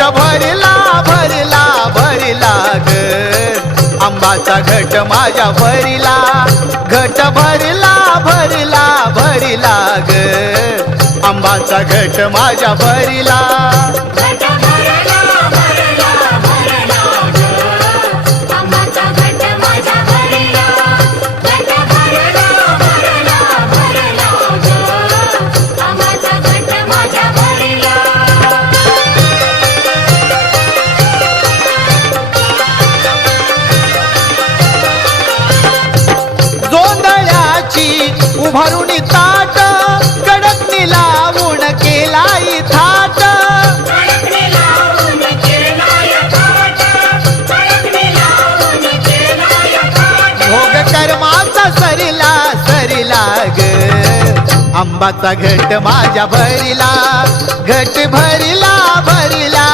घट भरला भरला भरला ग. आंबाचा घट माझ्या भरिला. घट भरला भरला भरला ग. आंबाचा घट माझ्या भरिला. उभारून ताट कडकनी लावून केलाई थाट. भोग कर्माचा सरिला सरिला ग आंबाचा घट माझ्या भरिला घट भरिला भरिला.